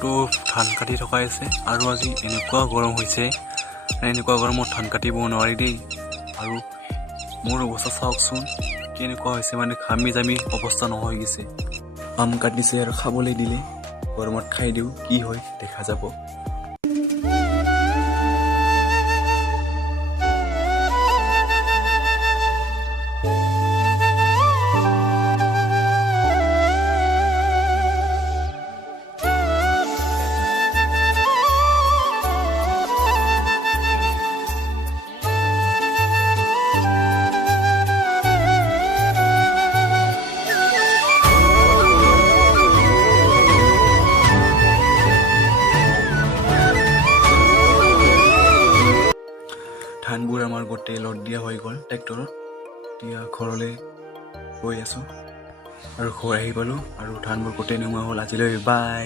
বতৰটো ধান কাটি থকা আছে আৰু আজি এনেকুৱা গৰম হৈছে, এনেকুৱা গৰমত ধান কাটিব নোৱাৰি দেই। আৰু মোৰ অৱস্থা চাওকচোন কেনেকুৱা হৈছে, মানে ঘামি জামি অৱস্থা নোহোৱা হৈ গৈছে। আম কাটিছে আৰু খাবলৈ দিলে, গৰমত খাই দিওঁ, কি হয় দেখা যাব। ধানবোৰ আমাৰ গোটেই লোড দিয়া হৈ গ'ল ট্ৰেক্টৰত। এতিয়া ঘৰলৈ গৈ আছোঁ আৰু ঘৰ আহি পালোঁ আৰু ধানবোৰ গোটেই নোহোৱা হ'ল। আজিলৈ বাই।